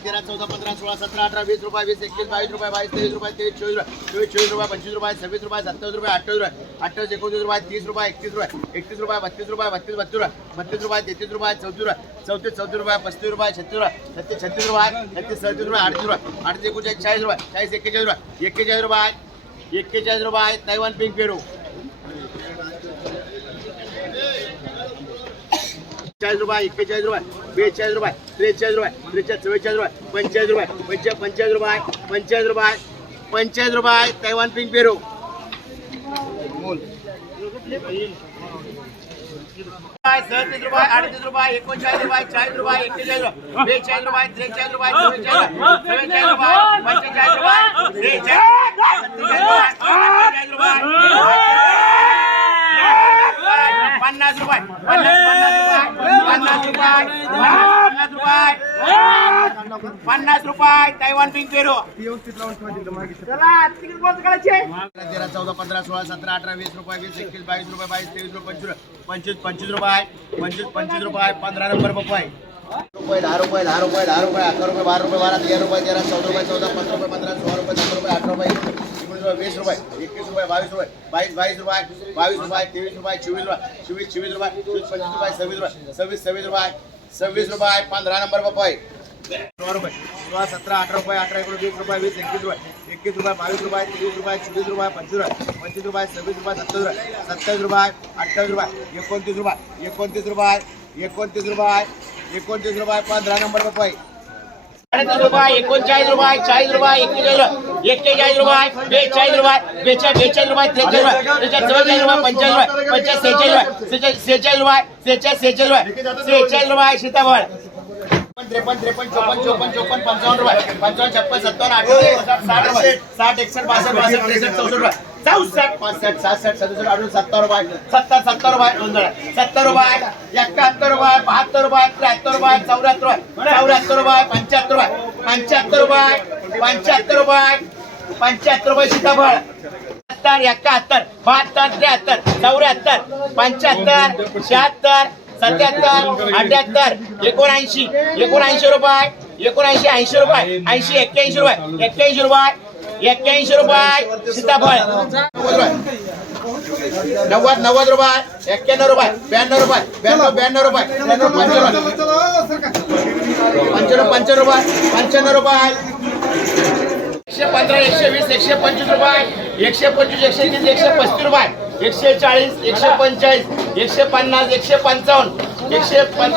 तेरा चौदा पंधरा सोळा सतरा अठरा वीस रुपये वीस एकवीस बावीस रुपये बावीस तेवीस रुपये तेवीस चोवीस रुपये चोवीस चोवीस रुपये पंचवीस रुपये सव्वीस रुपये सत्तावीस रुपये अठ्ठावीस रुपये अठ्ठावीस एकोणतीस रुपये तीस रुपये एकतीस रुपये एकतीस रुपये बत्तीस रुपये बत्तीस बत्तीस रुपये बत्तीस रुपये तेहतीस रुपये चौतीस रुपये चौतीस चौतीस रुपये पस्तीस रुपये छत्तीस रुपये छत्तीस छत्तीस रुपये छत्तीस सदतीस रुपये अडतीस रुपये अडतीस एकोणचाळीस चाळीस रुपये चाळीस एक्केचाळीस रुपये एक्केचाळीस रुपये एक्केचाळीस रुपये तैवान पिंक पेरू. चाळीस रुपये एक्केचाळीस रुपये बेचाळीस रुपये त्रेचाळीस रुपये त्रेचाळीस चव्वेचाळीस रुपये पंचेचाळीस रुपये पंचे पंचेचाळीस रुपये पंचेचाळीस रुपये पंचेचाळीस रुपये तैवान पिंक पेरू. सदतीस रुपये अडतीस रुपये एकोणचाळीस रुपये चाळीस रुपये एक्केचाळीस रुपये बेचाळीस रुपये त्रेचाळीस रुपये चव्वेचाळीस रुपये पंचेचाळीस रुपये त्रेचाळीस रुपये पन्नास रुपये पन्नास पन्नास रुपये पन्नास रुपये पन्नास रुपये पन्नास रुपये तैवान पिंक पेरू तेरा चौदा पंधरा सोळा सतरा अठरा वीस रुपये वीस एकवीस बावीस रुपये बावीस तेवीस रुपये पंचवीस पंचवीस पंचवीस रुपये पंचवीस पंचवीस रुपये पंधरा नंबर रुपये रुपये दहा रुपये दहा रुपये दहा रुपये अकरा रुपये बारा रुपये बारा तेरा रुपये तेरा चौदा रुपये चौदा पंधरा रुपये पंधरा रुपये वीस रुपये एकवीस रुपये बावीस रुपये बावीस बावीस रुपये बावीस रुपये तेवीस रुपये चोवीस रुपये चोवीस चोवीस रुपये चोवीस पंचवीस रुपये सव्वीस रुपये सव्वीस सव्वीस रुपये सव्वीस रुपये पंधरा नंबर रुपये सोळा रुपये सोळा सतरा अठरा रुपये अठरा एकोणीस वीस रुपये वीस एकवीस रुपये एकवीस रुपये बावीस रुपये तेवीस रुपये चोवीस रुपये पंचवीस रुपये पंचवीस रुपये सव्वीस रुपये सत्तावीस रुपये सत्तावीस रुपये अठ्ठावीस रुपये, एकोणतीस रुपये एकोणतीस रुपये एकोणतीस रुपये एकोणतीस रुपये पंधरा नंबर रुपये अडतीस रुपये एकोणचाळीस रुपये चाळीस रुपये एक्केचाळीस एक्केचाळीस रुपये बेचाळीस रुपये बेचाळीस बेचाळीस रुपये त्रेचाळीस रुपये त्रेचाळीस चव्वेचाळीस रुपये पंचाळीस रुपये पंचाळीस सेहेचाळीस रुपये सेहेचाळीस रुपये सेहेचाळीस सेहेचाळीस रुपये सेहेचाळीस रुपये सीताफळ. त्रेपन्न त्रेपन्न चौपन्न चौपन्न चौपन्न पंचावन्न रुपये पंचावन्न छप्पन सत्तावन्न अठ्ठावन्न साठ रुपये साठ एकसष्ट बासष्ट बासष्ट त्रेसष्ट चौसष्ट रुपये. चौसष्ट पासष्ट सहासष्ट सदुसष्ट अडुसष्ट सत्तर रुपये. सत्तर सत्तर रुपये दोन जण. सत्तर रुपये एकाहत्तर रुपये बहात्तर रुपये त्र्याहत्तर रुपये चौऱ्याहत्तर रुपये चौऱ्याहत्तर रुपये पंच्याहत्तर रुपये पंच्याहत्तर रुपये पंच्याहत्तर बाय पंच्याहत्तर रुपये सीताफळ. सत्तर एकाहत्तर बहात्तर त्र्याहत्तर चौऱ्याहत्तर पंच्याहत्तर शहात्तर सत्याहत्तर अठ्याहत्तर एकोणऐंशी एकोणऐंशी रुपये एकोणऐंशी ऐंशी रुपये ऐंशी एक्क्याऐंशी रुपये एक्क्याऐंशी रुपये एक्क्याऐंशी रुपये सीताफळ. नव्वद नव्वद रुपये एक्क्याण्णव रुपये ब्याण्णव रुपये ब्याण्णव ब्याण्णव रुपये पंच्याण्णव पंच्याण्णव रुपये पंच्याण्णव रुपये एकशे पंधरा एकशे वीस एकशे पंचवीस रुपये एकशे पंचवीस एकशे तीस एकशे पस्तीस रुपये एकशे चाळीस एकशे पंचेचाळीस एकशे पन्नास एकशे पंचावन्न एकशे पंच